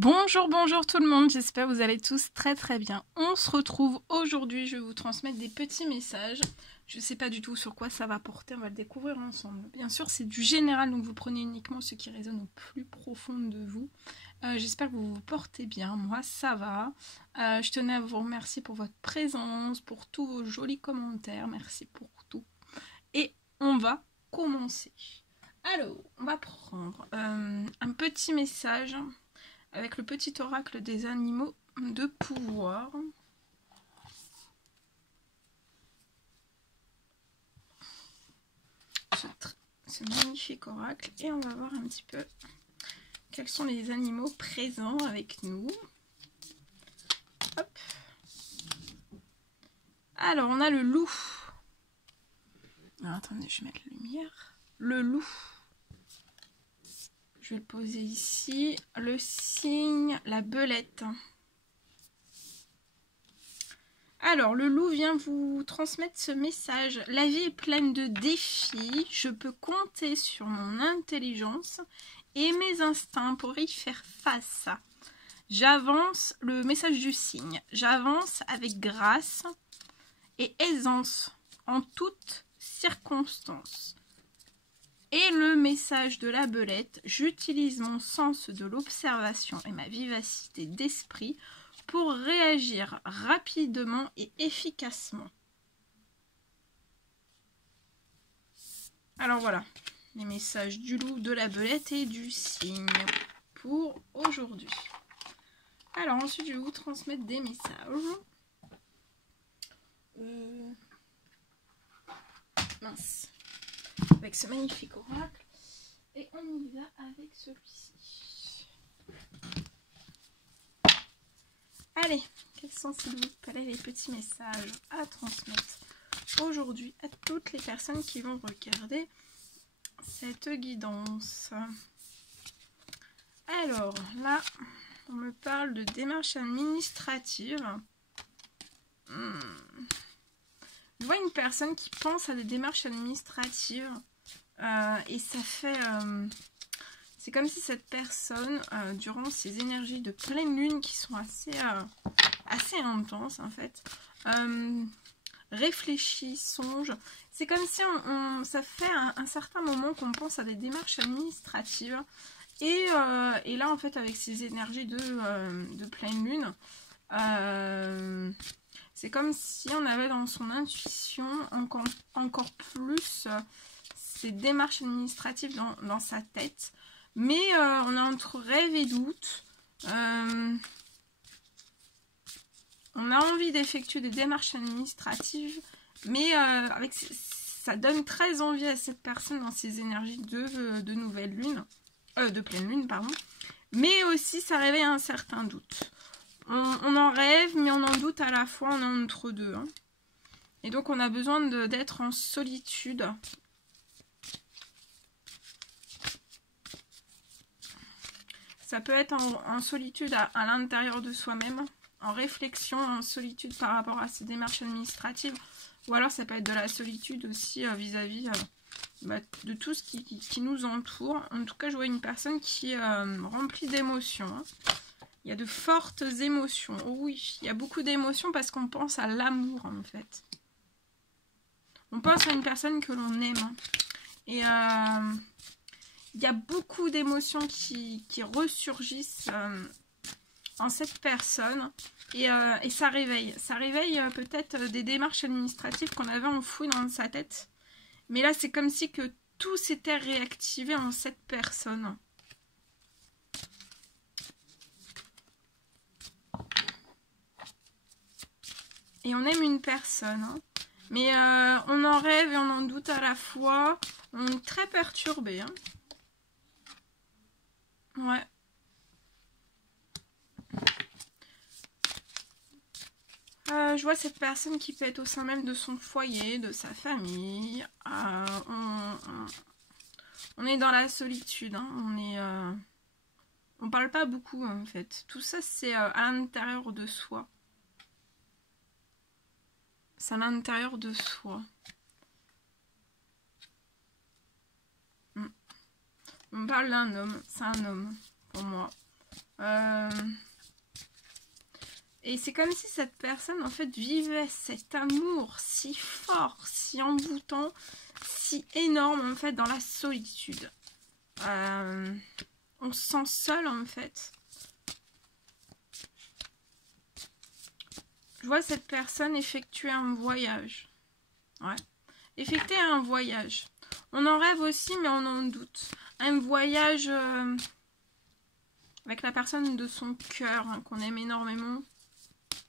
Bonjour, bonjour tout le monde, j'espère que vous allez tous très bien. On se retrouve aujourd'hui, je vais vous transmettre des petits messages. Je ne sais pas du tout sur quoi ça va porter, on va le découvrir ensemble. Bien sûr, c'est du général, donc vous prenez uniquement ce qui résonne au plus profond de vous. J'espère que vous vous portez bien, moi ça va. Je tenais à vous remercier pour votre présence, pour tous vos jolis commentaires, merci pour tout. Et on va commencer. Alors, on va prendre un petit message avec le petit oracle des animaux de pouvoir. Ce magnifique oracle. Et on va voir un petit peu quels sont les animaux présents avec nous. Hop. Alors, on a le loup. Alors, attendez, je vais mettre la lumière. Le loup. Je vais le poser ici. Le cygne, la belette. Alors, le loup vient vous transmettre ce message. La vie est pleine de défis. Je peux compter sur mon intelligence et mes instincts pour y faire face. J'avance, le message du cygne. J'avance avec grâce et aisance en toutes circonstances. Et le message de la belette. J'utilise mon sens de l'observation et ma vivacité d'esprit pour réagir rapidement et efficacement. Alors voilà, les messages du loup, de la belette et du cygne pour aujourd'hui. Alors ensuite, je vais vous transmettre des messages. Mince. Avec ce magnifique oracle. Et on y va avec celui-ci. Allez, quels sont s'il vous plaît les petits messages à transmettre aujourd'hui à toutes les personnes qui vont regarder cette guidance. Alors là, on me parle de démarches administratives. Je vois une personne qui pense à des démarches administratives et ça fait... c'est comme si cette personne, durant ces énergies de pleine lune qui sont assez intenses en fait, réfléchit, songe. C'est comme si ça fait un certain moment qu'on pense à des démarches administratives. Et là en fait avec ces énergies de pleine lune, c'est comme si on avait dans son intuition encore plus ces démarches administratives dans sa tête. Mais on est entre rêve et doute. On a envie d'effectuer des démarches administratives. Mais ça donne très envie à cette personne dans ses énergies de nouvelle lune. De pleine lune, pardon. Mais aussi, ça réveille un certain doute. On en rêve, mais on en doute à la fois. On est entre deux. Hein. Et donc, on a besoin d'être en solitude. Ça peut être en solitude à l'intérieur de soi-même, en réflexion, en solitude par rapport à ces démarches administratives. Ou alors ça peut être de la solitude aussi vis-à-vis de tout ce qui nous entoure. En tout cas, je vois une personne qui est remplie d'émotions. Hein. Il y a de fortes émotions. Oh oui, il y a beaucoup d'émotions parce qu'on pense à l'amour en fait. On pense à une personne que l'on aime. Hein. Et... il y a beaucoup d'émotions qui ressurgissent en cette personne et ça réveille. Ça réveille peut-être des démarches administratives qu'on avait enfouies dans sa tête. Mais là, c'est comme si que tout s'était réactivé en cette personne. Et on aime une personne. Hein. Mais on en rêve et on en doute à la fois. On est très perturbé. Hein. Ouais. Je vois cette personne qui peut être au sein même de son foyer, de sa famille. On est dans la solitude. Hein. On parle pas beaucoup en fait. Tout ça c'est à l'intérieur de soi. C'est à l'intérieur de soi. On parle d'un homme. C'est un homme pour moi. Et c'est comme si cette personne, en fait, vivait cet amour si fort, si envoûtant, si énorme, en fait, dans la solitude. On se sent seul, en fait. Je vois cette personne effectuer un voyage. Ouais. Effectuer un voyage. On en rêve aussi, mais on en doute. Un voyage avec la personne de son cœur, hein, qu'on aime énormément.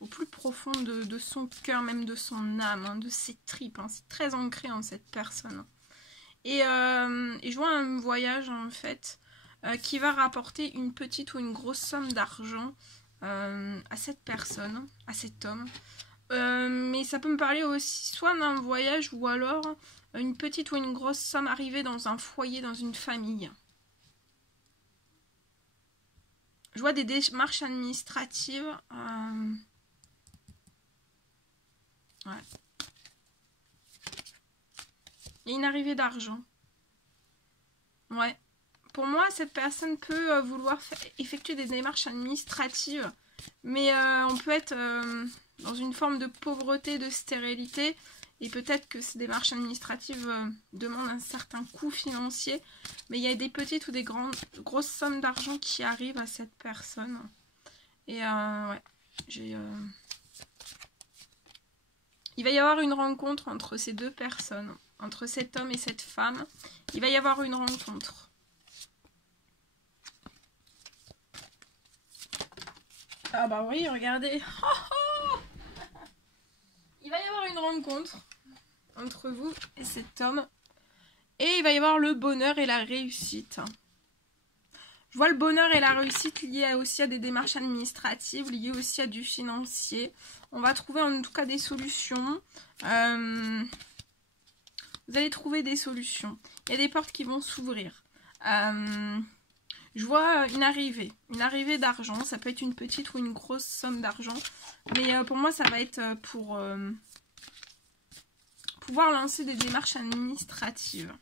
Au plus profond de son cœur, même de son âme, hein, de ses tripes. Hein. C'est très ancré en cette personne. Et je vois un voyage, en fait, qui va rapporter une petite ou une grosse somme d'argent à cette personne, à cet homme. Mais ça peut me parler aussi soit d'un voyage ou alors une petite ou une grosse somme arrivée dans un foyer, dans une famille. Je vois des démarches administratives. Ouais. Il y a une arrivée d'argent. Ouais. Pour moi, cette personne peut vouloir effectuer des démarches administratives. Mais on peut être dans une forme de pauvreté, de stérilité. Et peut-être que ces démarches administratives demandent un certain coût financier. Mais il y a des petites ou des grosses sommes d'argent qui arrivent à cette personne. Et ouais, il va y avoir une rencontre entre ces deux personnes. Entre cet homme et cette femme. Il va y avoir une rencontre. Ah bah oui, regardez. Il va y avoir une rencontre entre vous et cet homme. Et il va y avoir le bonheur et la réussite. Je vois le bonheur et la réussite liés aussi à des démarches administratives, liés aussi à du financier. On va trouver en tout cas des solutions. Vous allez trouver des solutions. Il y a des portes qui vont s'ouvrir. Je vois une arrivée d'argent. Ça peut être une petite ou une grosse somme d'argent. Mais pour moi, ça va être pour pouvoir lancer des démarches administratives.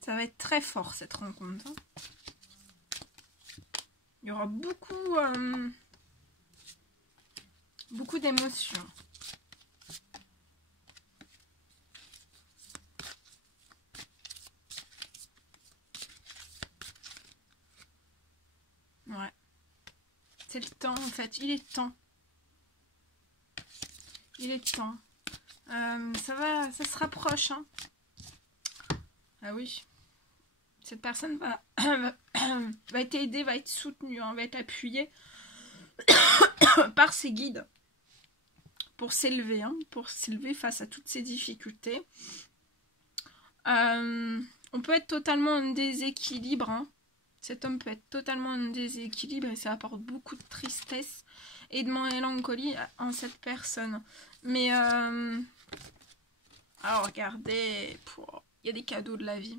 Ça va être très fort cette rencontre. Il y aura beaucoup d'émotions. Ouais. C'est le temps en fait. Il est temps. Il est temps. Ça se rapproche. Hein. Ah oui. Cette personne va être aidée, va être soutenue, hein, va être appuyée par ses guides pour s'élever, hein, face à toutes ces difficultés. On peut être totalement en déséquilibre. Hein. Cet homme peut être totalement en déséquilibre et ça apporte beaucoup de tristesse et de mélancolie en cette personne. Mais alors regardez, il y a des cadeaux de la vie.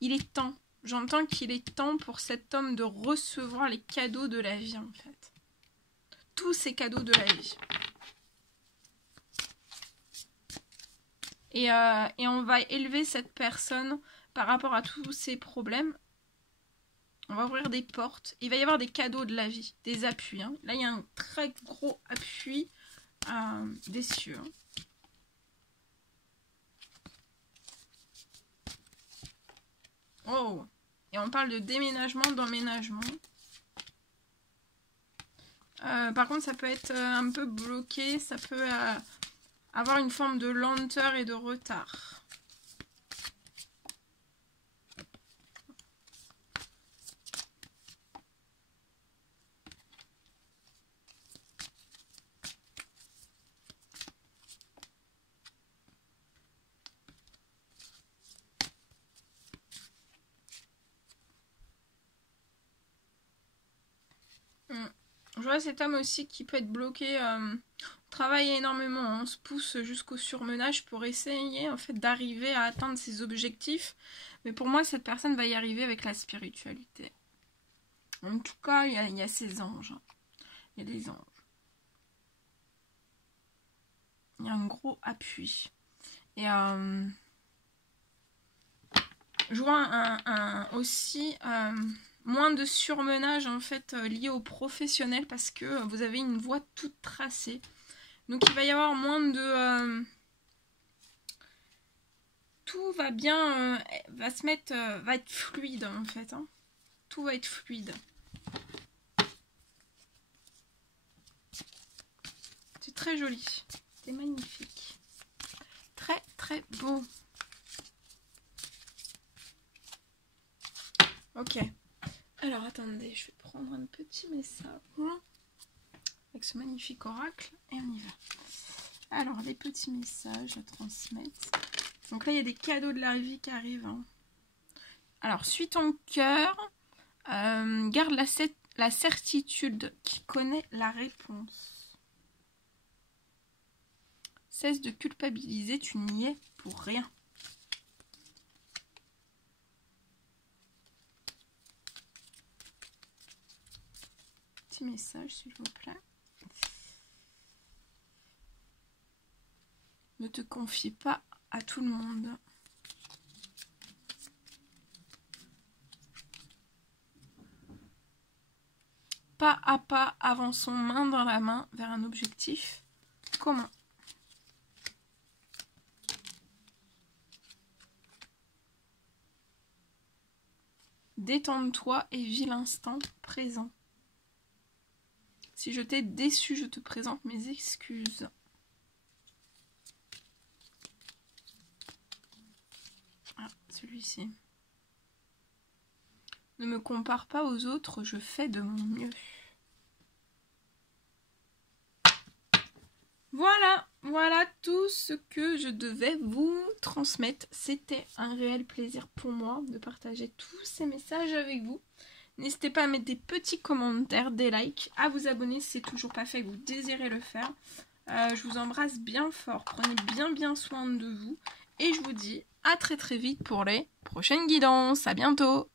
Il est temps. J'entends qu'il est temps pour cet homme de recevoir les cadeaux de la vie, en fait. Tous ces cadeaux de la vie. Et on va élever cette personne par rapport à tous ces problèmes. On va ouvrir des portes. Il va y avoir des cadeaux de la vie, des appuis. Hein. Là, il y a un très gros appui des cieux. Hein. Oh! Et on parle de déménagement, d'emménagement. Par contre, ça peut être un peu bloqué. Ça peut avoir une forme de lenteur et de retard. Je vois cet homme aussi qui peut être bloqué. On travaille énormément, on se pousse jusqu'au surmenage pour essayer en fait d'arriver à atteindre ses objectifs. Mais pour moi, cette personne va y arriver avec la spiritualité. En tout cas, il y a ces anges. Il y a des anges. Il y a un gros appui. Et je vois aussi moins de surmenage en fait lié aux professionnels parce que vous avez une voie toute tracée. Donc il va y avoir moins de... tout va bien, va être fluide en fait. Hein. Tout va être fluide. C'est très joli. C'est magnifique. Très très beau. Ok. Alors attendez, je vais prendre un petit message avec ce magnifique oracle et on y va. Alors les petits messages à transmettre. Donc là il y a des cadeaux de la vie qui arrivent. Hein. Alors suis ton cœur, garde la certitude qui connaît la réponse. Cesse de culpabiliser, tu n'y es pour rien. Petit message s'il vous plaît. Ne te confie pas à tout le monde. Pas à pas, avançons main dans la main vers un objectif commun. Détends-toi et vis l'instant présent. Si je t'ai déçu, je te présente mes excuses. Ah, celui-ci. Ne me compare pas aux autres, je fais de mon mieux. Voilà tout ce que je devais vous transmettre. C'était un réel plaisir pour moi de partager tous ces messages avec vous. N'hésitez pas à mettre des petits commentaires, des likes, à vous abonner si c'est toujours pas fait et que vous désirez le faire. Je vous embrasse bien fort, prenez bien soin de vous. Et je vous dis à très vite pour les prochaines guidances. À bientôt!